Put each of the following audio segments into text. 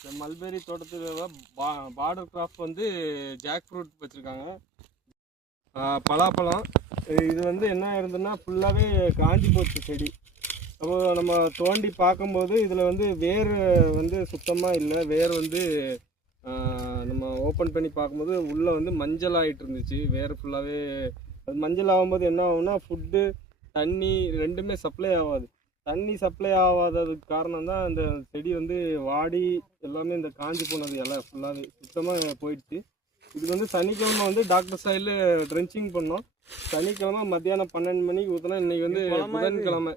இந்த மல்பெரி தோட்டத்தில் border graph வந்து ஜாக் ஃப்ரூட் வச்சுருக்காங்க. பலாப்பழம் இது வந்து என்ன இருந்ததுன்னா ஃபுல்லாகவே காஞ்சி போச்சு செடி. அப்போ நம்ம தோண்டி பார்க்கும்போது இதில் வந்து வேர் வந்து சுத்தமாக இல்லை. வேர் வந்து நம்ம ஓப்பன் பண்ணி பார்க்கும்போது உள்ளே வந்து மஞ்சள் ஆகிட்டு இருந்துச்சு. வேர் ஃபுல்லாகவே அது மஞ்சள் ஆகும்போது என்ன ஆகும்னா ஃபுட்டு தண்ணி ரெண்டுமே சப்ளை ஆகாது. தண்ணி சப்ளை ஆகாததுக்கு காரணம் தான் இந்த செடி வந்து வாடி எல்லாமே இந்த காஞ்சி போனது எல்லாம் ஃபுல்லாகவே சுத்தமாக போயிடுச்சு. இதுக்கு வந்து சனிக்கிழமை வந்து டாக்டர் சைடில் ட்ரென்ச்சிங் பண்ணோம். சனிக்கிழமை மத்தியானம் 12 மணிக்கு ஊற்றினா இன்றைக்கி வந்து புதன்கிழமை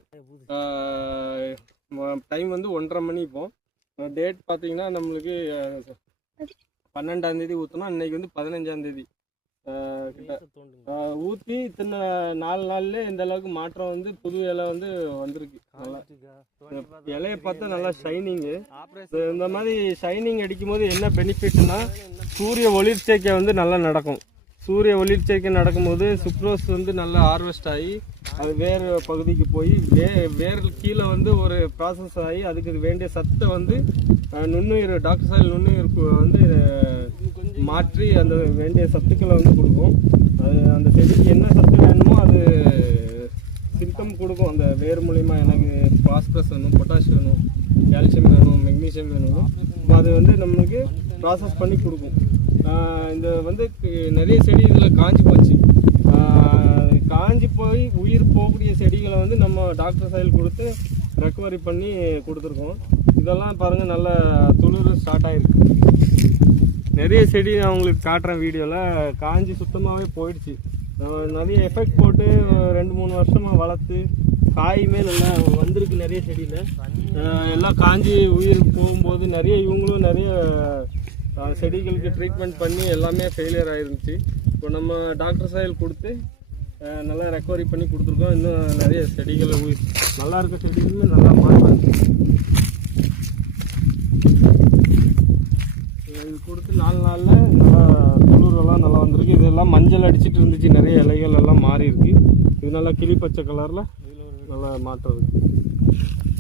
டைம் வந்து 1:30 மணி. இப்போ டேட் பார்த்தீங்கன்னா நம்மளுக்கு 12ஆம் தேதி ஊற்றினா இன்றைக்கி வந்து 15ஆம் தேதி கிட்ட ஊற்றி இத்தனை 4 நாள்ல இந்த அளவுக்கு மாற்றம் வந்து புது இலை வந்து வந்திருக்கு. நல்லா இலையை பார்த்தா நல்லா ஷைனிங்கு. இந்த மாதிரி ஷைனிங் அடிக்கும் போது என்ன பெனிஃபிட்னா சூரிய ஒளிர்ச்சேர்க்கை வந்து நல்லா நடக்கும். சூரிய ஒளிர்ச்சேர்க்கை நடக்கும்போது சுக்ரோஸ் வந்து நல்லா ஹார்வெஸ்ட் ஆகி அது வேறு பகுதிக்கு போய் வேர் கீழே வந்து ஒரு ப்ராசஸ் ஆகி அதுக்கு வேண்டிய சத்தை வந்து நுண்ணுயிர் டாக்டர் சாயில் நுண்ணுயிருக்கு வந்து மாற்றி அந்த வேண்டிய சத்துக்களை வந்து கொடுக்கும். அது அந்த செடிக்கு என்ன சத்து வேணுமோ அது சிம்டம் கொடுக்கும். அந்த வேர் மூலிமா எனக்கு பாஸ்பரஸ் வேணும், பொட்டாஷ் வேணும், கால்சியம் வேணும், மெக்னீஷியம் வேணும், அது வந்து நம்மளுக்கு ப்ராசஸ் பண்ணி கொடுக்கும். இந்த வந்து நிறைய செடி இதில் காஞ்சி போச்சு. காஞ்சி போய் உயிர் போகக்கூடிய செடிகளை வந்து நம்ம டாக்டர் சாயில் கொடுத்து ரெக்கவரி பண்ணி கொடுத்துருக்கோம். இதெல்லாம் பாருங்கள் நல்லா துளிர் ஸ்டார்ட் ஆகிருக்கு. நிறைய செடி நான் உங்களுக்கு காட்டுறேன் வீடியோவில். காஞ்சி சுத்தமாகவே போயிடுச்சு. நிறைய எஃபெக்ட் போட்டு 2-3 வருஷமாக வளர்த்து காயுமே நல்லா வந்திருக்கு நிறைய செடியில். எல்லாம் காஞ்சி உயிர் போகும்போது நிறைய இவங்களும் நிறைய செடிகளுக்கு ட்ரீட்மெண்ட் பண்ணி எல்லாமே ஃபெயிலியர் ஆகிருந்துச்சு. இப்போ நம்ம டாக்டர் சாயில் கொடுத்து நல்லா ரெக்கவரி பண்ணி கொடுத்துருக்கோம். இன்னும் நிறைய செடிகள் நல்லா இருக்க செடிகளுமே நல்லா மாறுறாங்க. இது கொடுத்து 4 நாளில் நல்லா துளுரெல்லாம் நல்லா வந்திருக்கு. இதெல்லாம் மஞ்சள் அடிச்சுட்டு இருந்துச்சு, நிறைய இலைகள் எல்லாம் மாறி இருக்கு. இது நல்லா கிளி பச்சை கலரில் நல்லா மாற்றம் இருக்கு.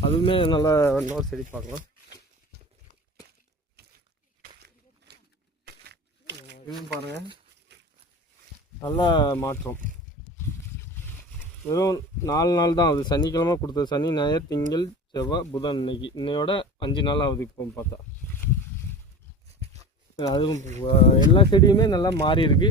அதுவுமே நல்லா இன்னொரு செடி பார்க்கலாம். இதுவும் பாருங்கள் நல்ல மாற்றம். வெறும் 4 நாள் தான் ஆகுது. சனிக்கிழமை கொடுத்தது. சனி, ஞாயிறு, திங்கள், செவ்வாய், புதன், இன்னையோட 5 நாள் ஆகுது இப்போ பார்த்தா. அதுவும் எல்லா செடியுமே நல்லா மாறி இருக்கு.